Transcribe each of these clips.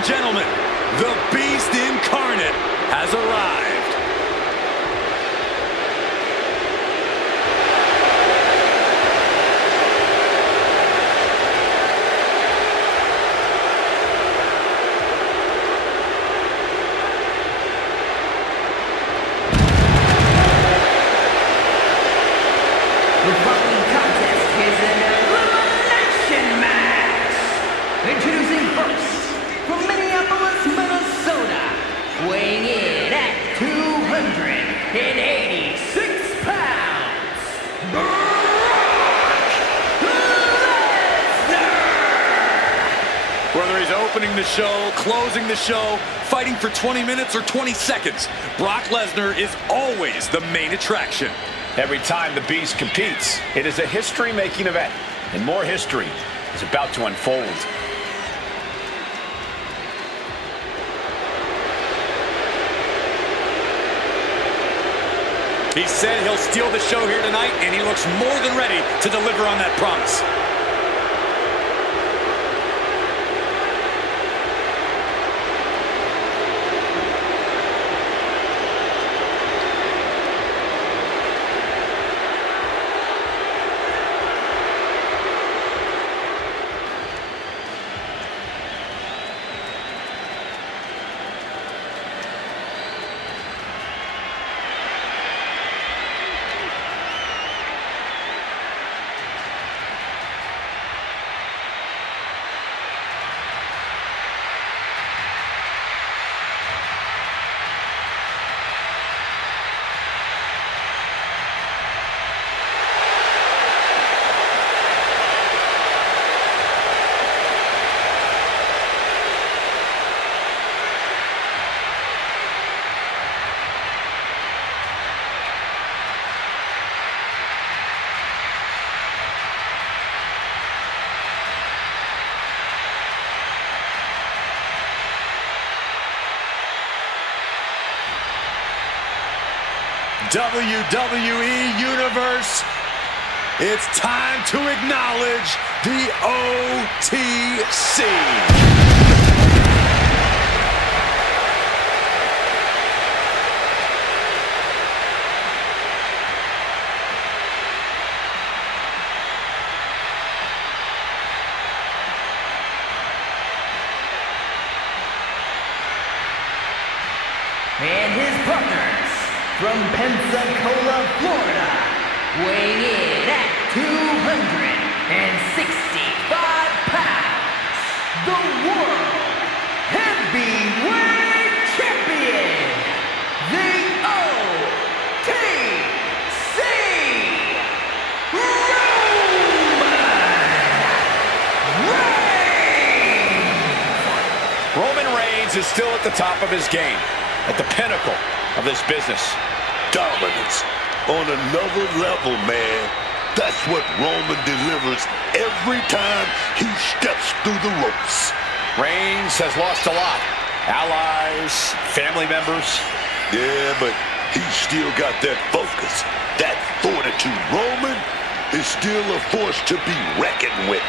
and gentlemen, the Beast Incarnate has arrived. The following contest is an elimination match. Introducing first, from Minneapolis, Minnesota, weighing in at 286 pounds, Brock Lesnar! Whether he's opening the show, closing the show, fighting for 20 minutes or 20 seconds, Brock Lesnar is always the main attraction. Every time the Beast competes, it is a history-making event, and more history is about to unfold. He said he'll steal the show here tonight, and he looks more than ready to deliver on that promise. WWE Universe, it's time to acknowledge the OTC. And his partners, from Pensacola, Florida, weighing in at 265 pounds, the World Heavyweight Champion, the OTC, Roman Reigns is still at the top of his game, at the pinnacle of this business. Dominance on another level, man. That's what Roman delivers every time he steps through the ropes. Reigns has lost a lot. Allies, family members. Yeah, but he's still got that focus, that fortitude. Roman is still a force to be reckoned with.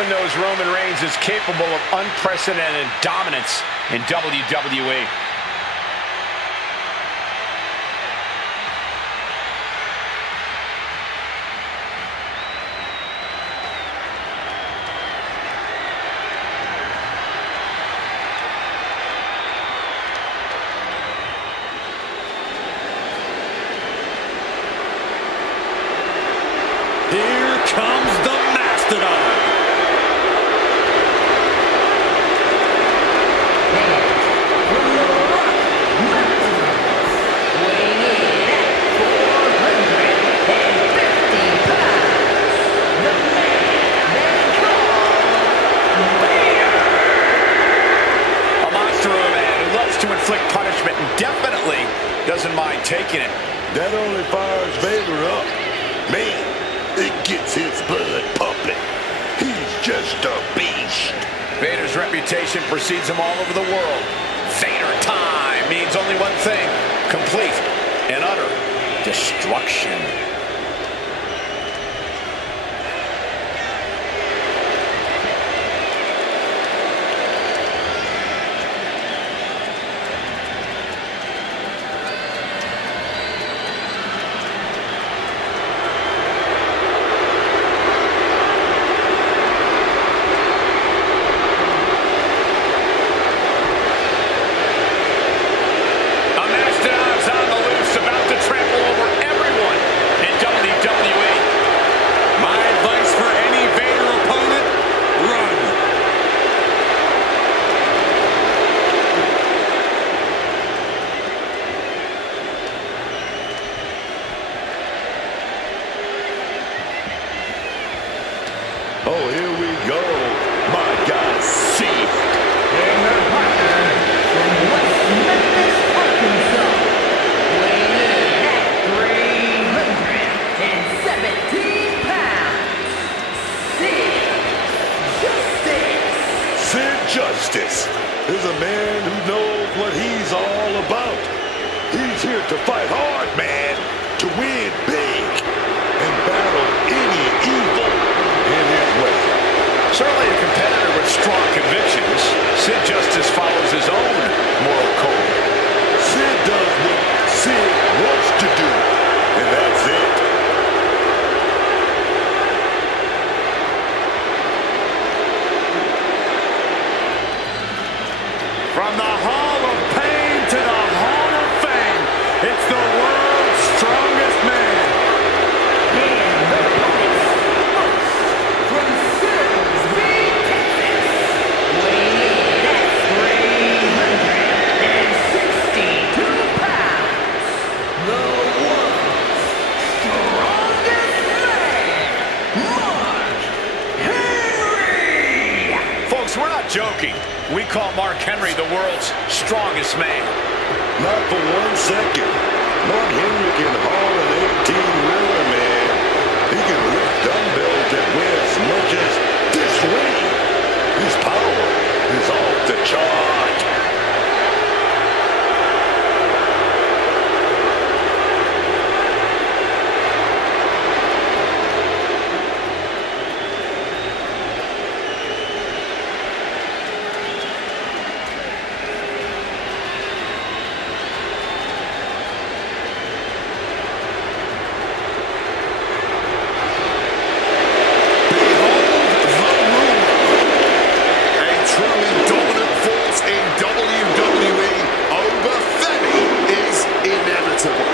Everyone knows Roman Reigns is capable of unprecedented dominance in WWE. Here comes the Mastodon. Weighing in at 450 pounds, the man they call Vader. A monster of a man who loves to inflict punishment and definitely doesn't mind taking it. That only fires Vader up. Man, it gets his blood pumping. He's just a beast. Vader's reputation precedes him all over the world. Vader time means only one thing: complete and utter destruction. Oh, here we go. My God, Sid. And their partner from West Memphis, Arkansas, weighing in at 317 pounds, Sid Justice. Sid Justice is a man who knows what he's all about. He's here to fight hard, man, to win big, and battle any evil in his way. Certainly a competitor with strong convictions, Sid Justice follows his own moral code. Sid does what Sid wants to do, and that's it. From the Hall of Pain to the Hall of Fame, it's the world's strongest man. And the opponents, first, from Silsbee, Texas, weighing in at 362 pounds, the world's strongest man, Mark Henry. Folks, we're not joking. We call Mark Henry the world's strongest man. Not for 1 second. Mark Henry can haul an 18-wheeler, man. He can lift dumbbells that weigh as much as this ring. His power is off the chart. Oba Femi is inevitable.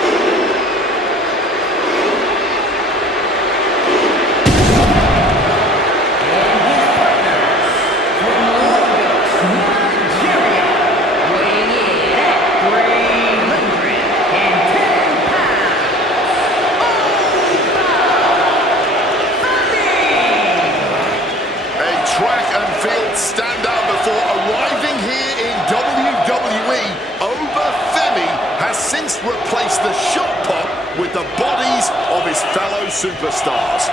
And his partners from Lagos, Nigeria, weighing in at 310 pounds, Oba Femi. A track and field standout before arriving here in WWE. Oba Femi has since replaced the shot put with the bodies of his fellow superstars.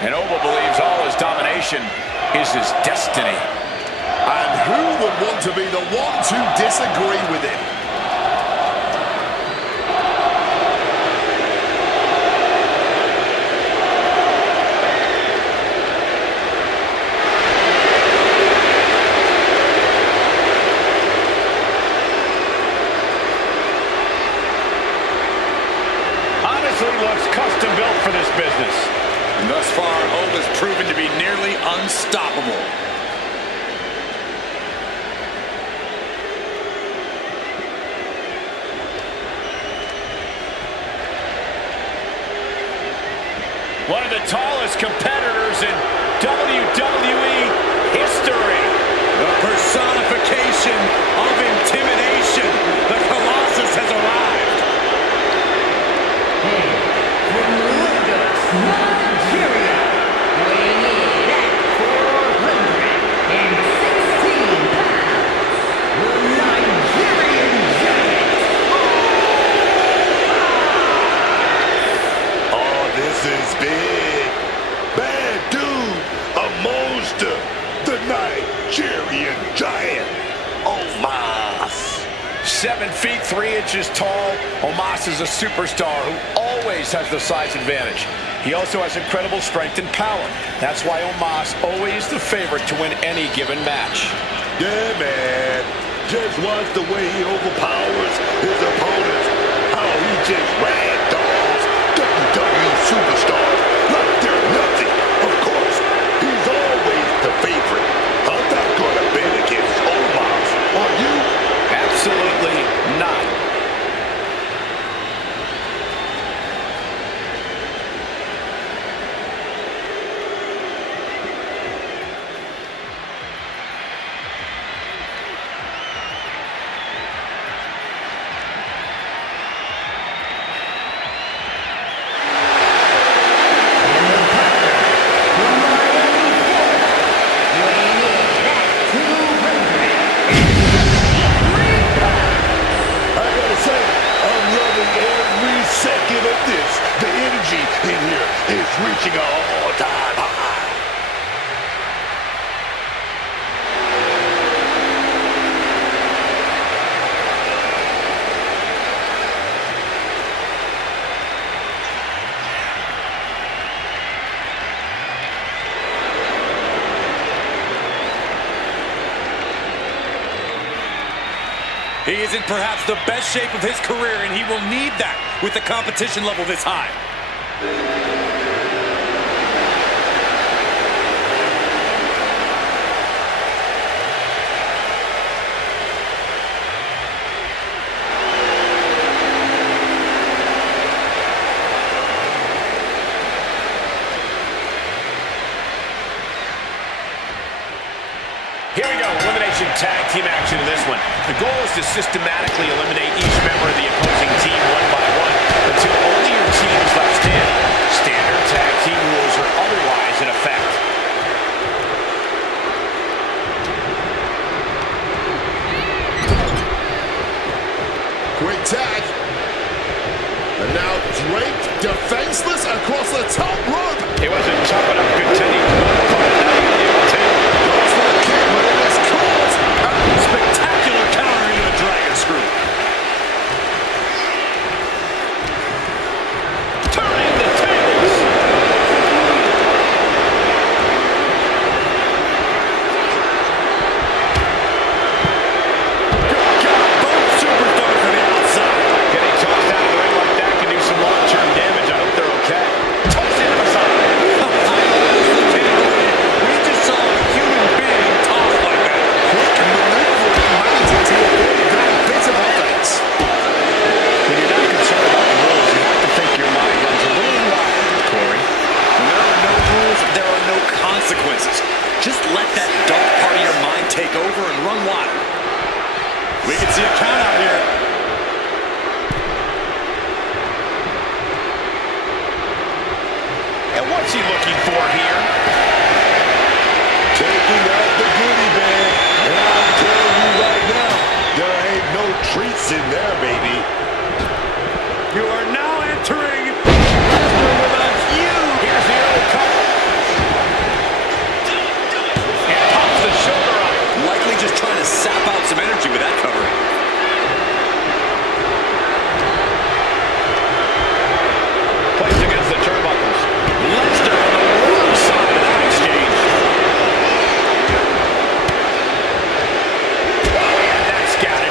And Oba believes all his domination is his destiny. And who would want to be the one to disagree with him? unstoppable. One of the tallest competitors in WWE history. The personification of intimidation. The Colossus has arrived. From Lagos, Nigeria, weighing in at 416 pounds, the Nigerian Giant, Oh, this is big. Bad dude, a monster, the Nigerian Giant, Omos. 7 feet 3 inches tall, Omos is a superstar who always has the size advantage. He also has incredible strength and power. That's why Omos always the favorite to win any given match. Yeah, man. Just watch the way he overpowers his opponents. How he just ragdolls WWE superstars like they're nothing. Of course, he's always the favorite. I'm not gonna bet against Omos. Are you? Absolutely not. I gotta say, I'm loving every second of this. The energy in here is reaching an all-time high. He is in perhaps the best shape of his career, and he will need that with the competition level this high. Here we go, elimination tag team action in this one. The goal is to systematically eliminate each member of the opposing team one by one until only your team is left standing. Standard tag team rules are otherwise in effect. Quick tag. And now draped, defenseless across the top rope. It wasn't tough enough contending with one opponent. Now you deal with two. Goes for the kick, but it is caught. Spectacular counter into the dragon screw. Turning the tables. Both superstars to the outside. Getting tossed out of the ring like that can do some long-term damage. I hope they're okay. Tossed into the side. I honestly can't believe we just saw a human being tossed like that. Quick maneuvering managing to avoid that bit of offense. When you're not concerned about the rules, you have to think your mind runs a little wild, Corey. When there are no rules, there are no consequences. Just let that dark part of your mind take over and run wild. We can see a count out here. And what's he looking for here? Taking out the goodie bag. And I'm telling you right now, there ain't no treats in there, baby. You are now entering Lesnar with a feud. Here's the old cover. And pops the shoulder up. Likely just trying to sap out some energy with that cover. Placed against the turnbuckles. Lesnar on the wrong side of that exchange. Oh, yeah, that's got it.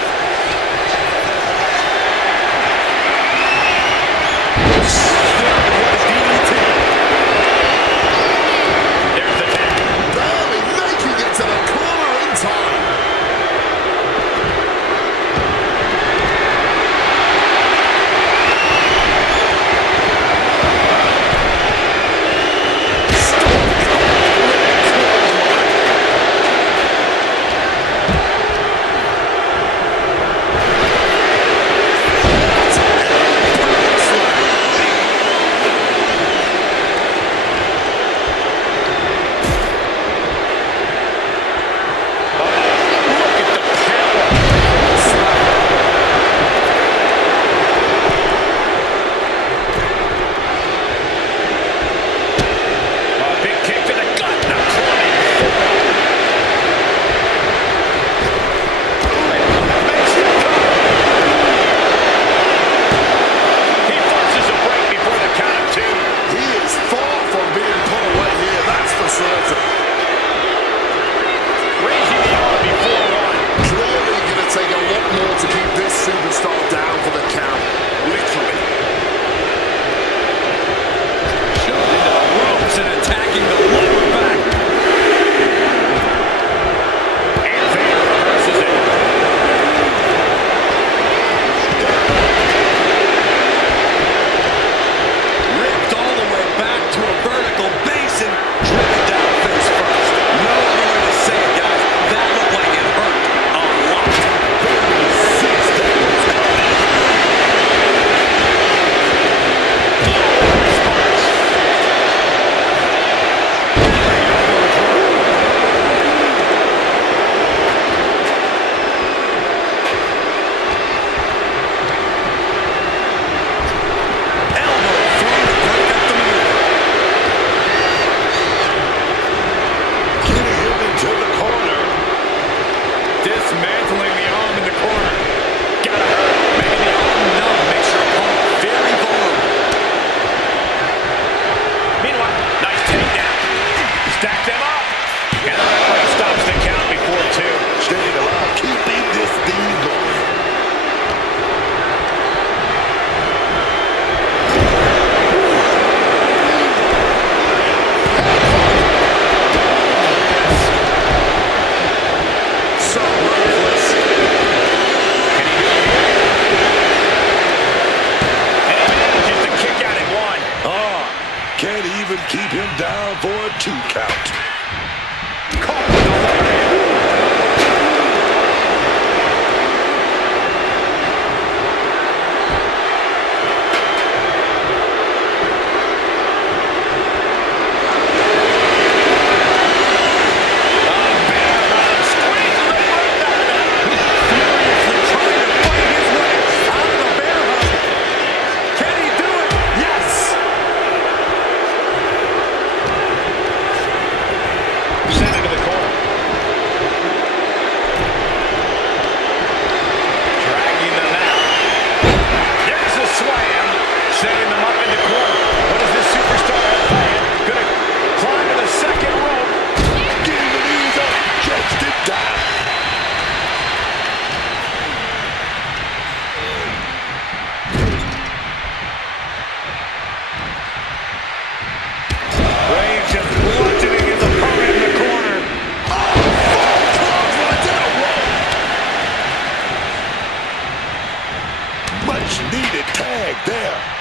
2 count. Caught with the lariat. Needed tag there.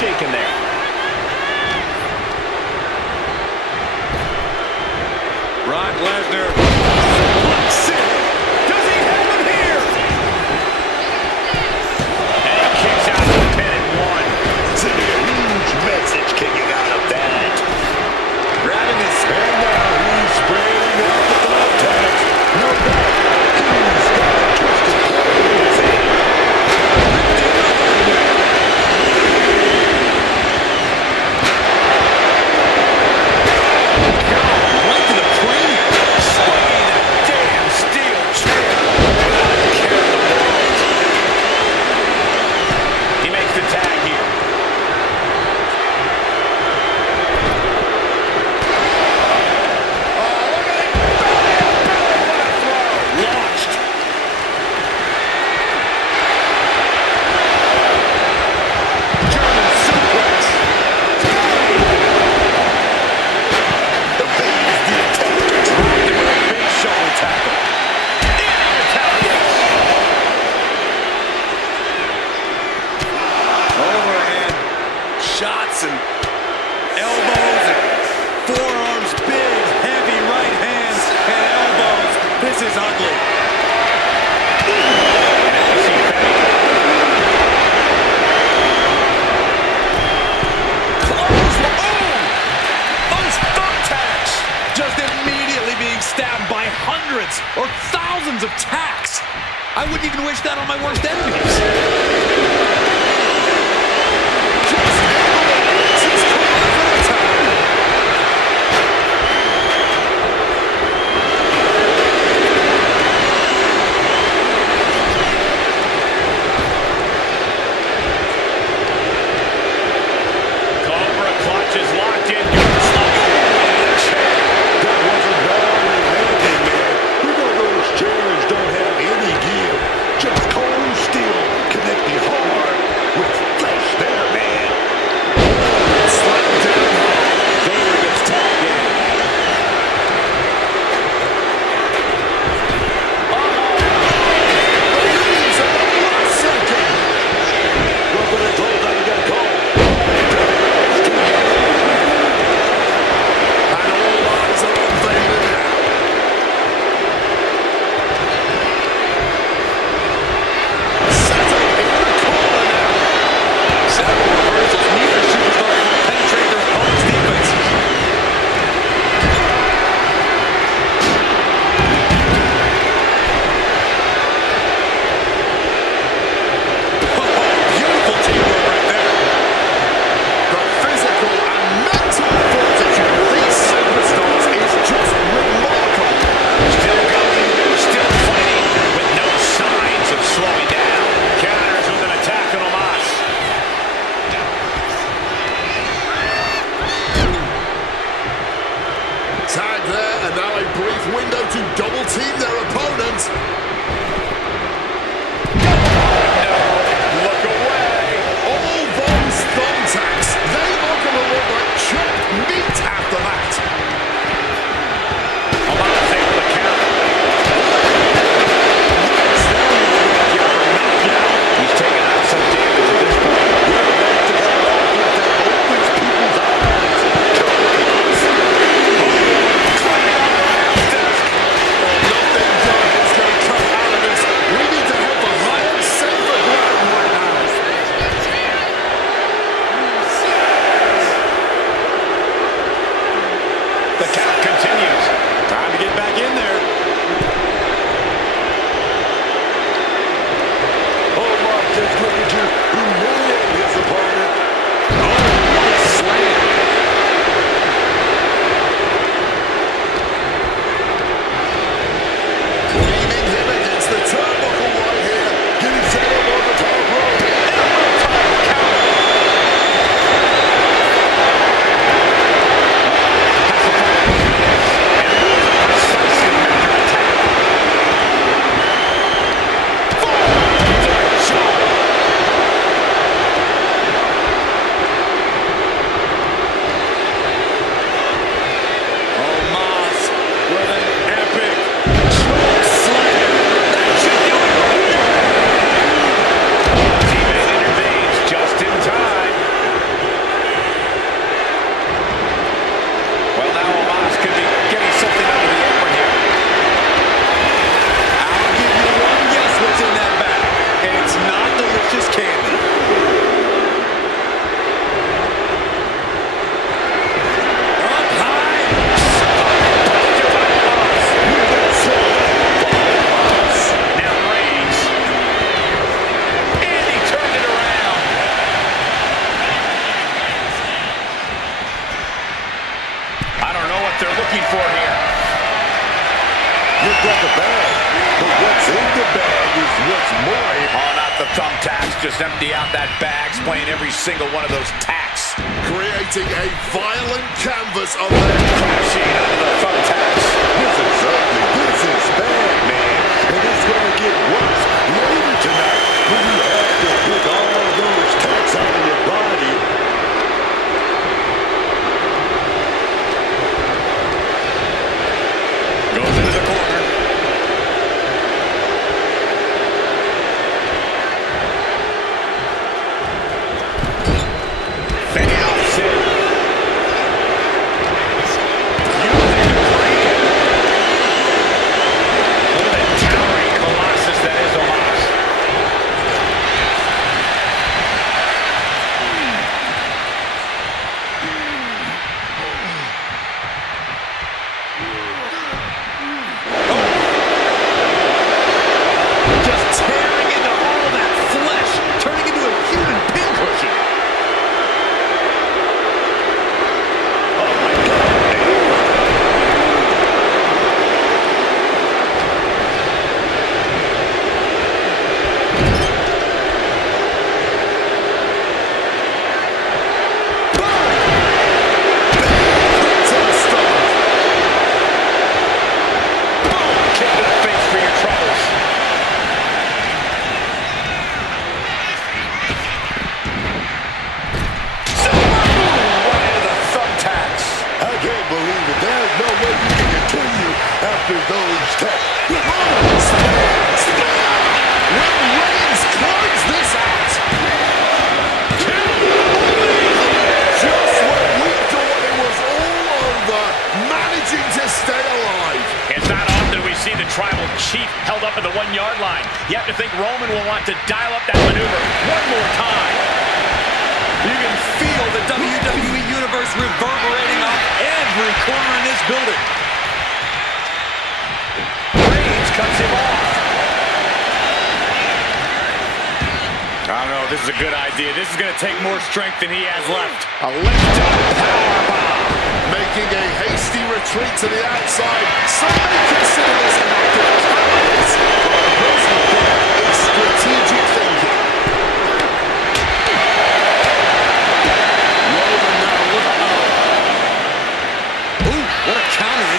shaking there. Brock Lesnar. Sid. Does he have him here? And he kicks out of the pin at one. Sending a huge message kicking out of that. Grabbing his And now he's spraying out the thumb tags. No doubt. He's got a twisted play in his hand. right to the cranium. Swinging that damn steel chair. Without a care in the world. He makes the tag here. Launched. German suplex. Evades the attack. Dropped him with a big shoulder tackle. And he retaliates. Overhand shots and elbows and forearms, big, heavy right hands and elbows. This is ugly. And now we see Femi. Close. Those thumbtacks just immediately being stabbed by hundreds or thousands of tacks. I wouldn't even wish that on my worst enemies. Just she's calling for the time. Cobra clutch is locked in tag there, and now a brief window to double team their opponent. Look away. All those thumbtacks, they are going to look like chopped meat after that. Omos able to count. He's taking out some damage at this point. Nothing good is going to come out of this. We need to head for higher, safer ground right now. The count continues. Time to get back in there. Omos is looking to humiliate his opponent. Slam. Leaning him against the turnbuckle right here. Getting set up on the top rope. Omos with an epic choke slam. That should do it right there. Teammate intervenes just in time. Well, now Omos could be getting something under the apron here. I'll give you one guess what's in that bag, and it's not delicious candy. Up high. Now Reigns. And he turned it around. I don't know what they're looking for here. You've got the bag, but what's in the bag is what's more. Oh, not the thumbtacks. Just empty out that bag, playing every single one of those tacks. Creating a violent canvas of their Crashing under the thumbtacks. This is bad, man. And it's going to get worse later tonight when you have to pick all those tacks out of your body. Goes into the corner. Fading off Sid. Look at the towering colossus that is Omos. Just tearing into all that flesh, turning into a human pincushion. Oh my God. to the stomach. Kick to the face for your troubles. Right into the thumbtacks. I can't believe it. There's no way you can continue after those tacks. Will Reigns close this out? Just when we thought it was all over, managing to stay alive. It's not often we see the tribal chief held up at the 1-yard line. You have to think Roman will want to dial up that maneuver one more time. You can feel the WWE Universe reverberating off every corner in this building. Reigns cuts him off. I don't know, this is a good idea. This is going to take more strength than he has left. A lift-up powerbomb. Making a hasty retreat to the outside. Some may consider this an act of cowardice, but I personally think it's strategic thinking. Roman now looking. Ooh, what a counter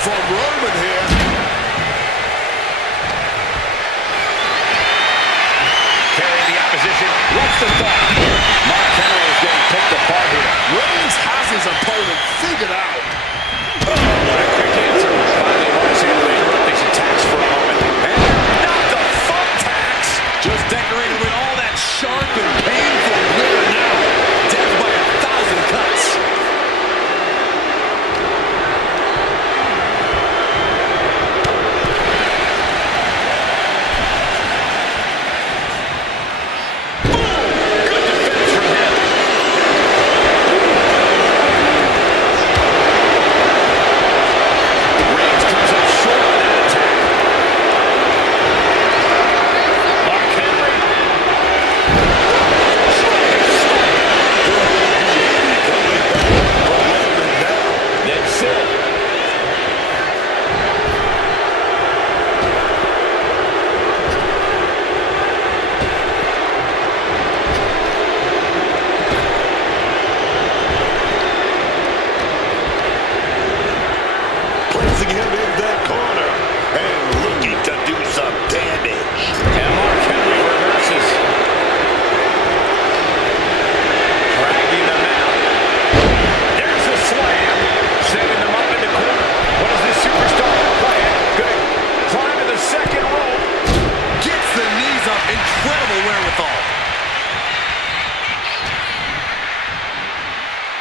from Roman here. Carrying the opposition. What's the thought? Mark Henry is getting picked apart here. Reigns has his opponent figured out. Oh, what a quick answer. Finally, Omos able to interrupt these attacks for a moment. And not the thumbtacks. Just decorated with all that sharp and painful glitter now. Death by 1,000 cuts.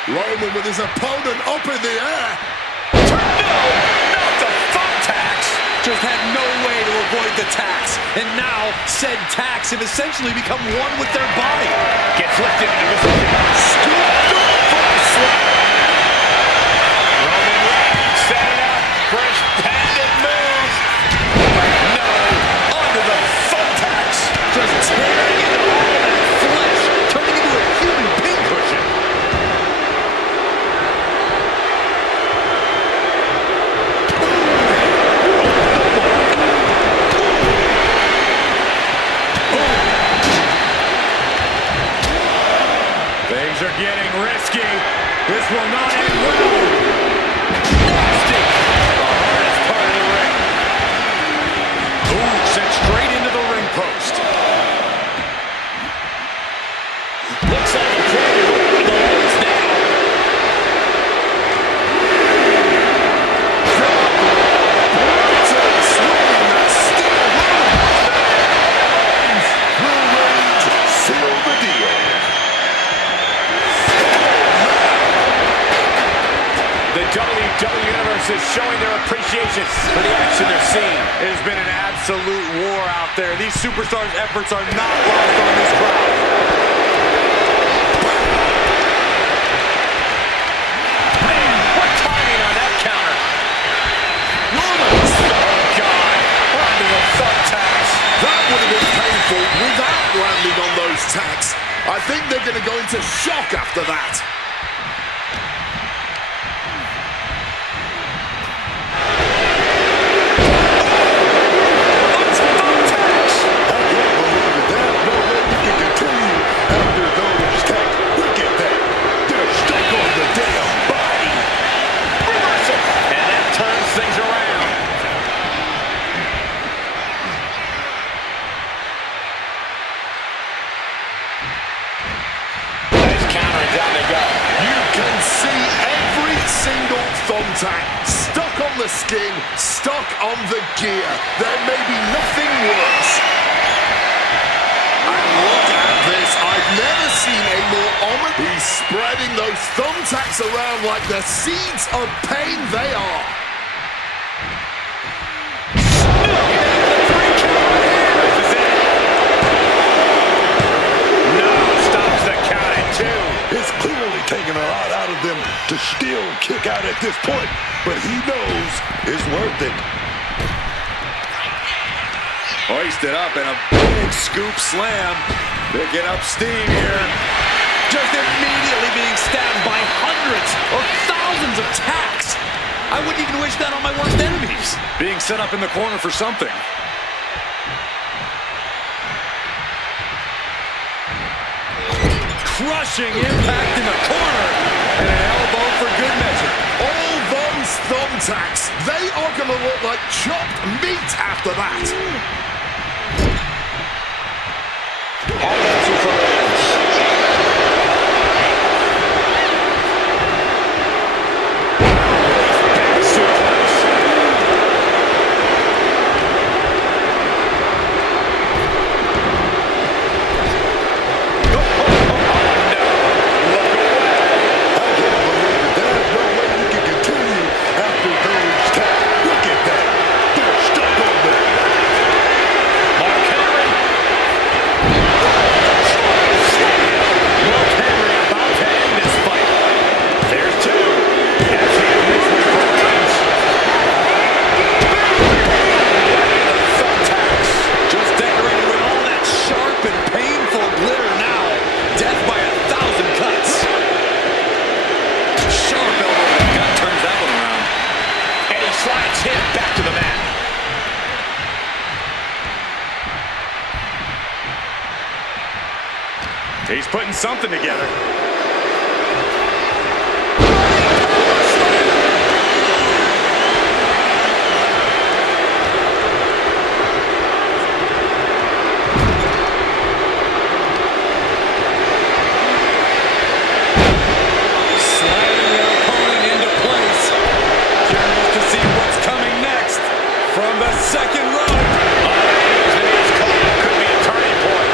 Roman with his opponent up in the air. No, not the thumbtacks. Just had no way to avoid the tacks. And now, said tacks have essentially become one with their body. Gets lifted into position. Scooped up for the slap. Roman Reigns setting up for his patented move. No, onto the thumbtacks. Just tearing into all that flesh, turning into a human pincushion. Things are getting risky. This will not end well. Nasty. The hardest part of the ring. Ooh, sent straight into the ring post. Looks like a play over the legs now. Swinging that steel will Reigns seal the deal. The WWE Universe is showing their appreciation for the action they're seeing. It has been an absolute war out there. These superstars' efforts are not lost on this crowd. Man, what timing on that counter. Roman. Oh, God. Onto the thumbtacks. That would have been painful without landing on those tacks. I think they're going to go into shock after that. Stuck on the skin, stuck on the gear. There may be nothing worse. And look at this. I've never seen a more ominous. He's spreading those thumbtacks around like the seeds of pain they are. No, stops the count at 2. It's clearly taking a lot out of them to still kick out at this point, but he knows it's worth it. Hoisted up in a big scoop slam. Picking up steam here. Just immediately being stabbed by hundreds or thousands of tacks. I wouldn't even wish that on my worst enemies. Being set up in the corner for something. Crushing impact in the corner. And an elbow for good measure. All those thumbtacks. They are going to look like chopped meat after that. He's putting something together. Sliding their opponent into place. Curious to see what's coming next from the second row. His call could be a turning point.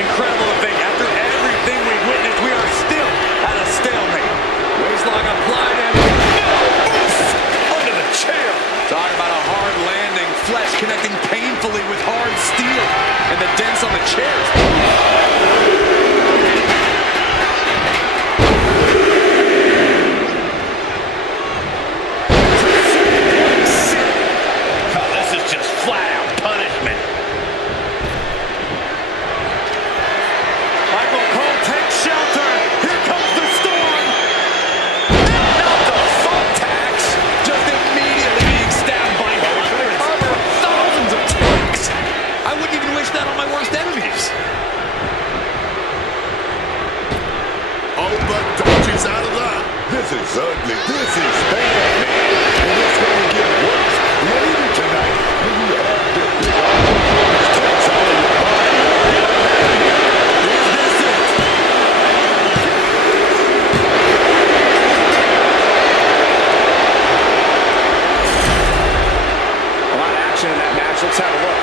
Incredible to think, after everything we've witnessed, we are still at a stalemate. Waistlock applied and oof! Under the chair. Talk about a hard landing, flesh connecting painfully with hard steel, and the dents on the chairs. This is ugly. This is bad, man. And it's going to get worse later tonight when you have the big arms takes all of your body. Is this it? A lot of action in that match. Let's have a look.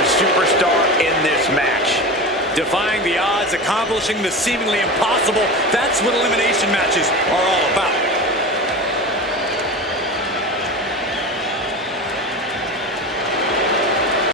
Superstar in this match. Defying the odds, accomplishing the seemingly impossible. That's what elimination matches are all about.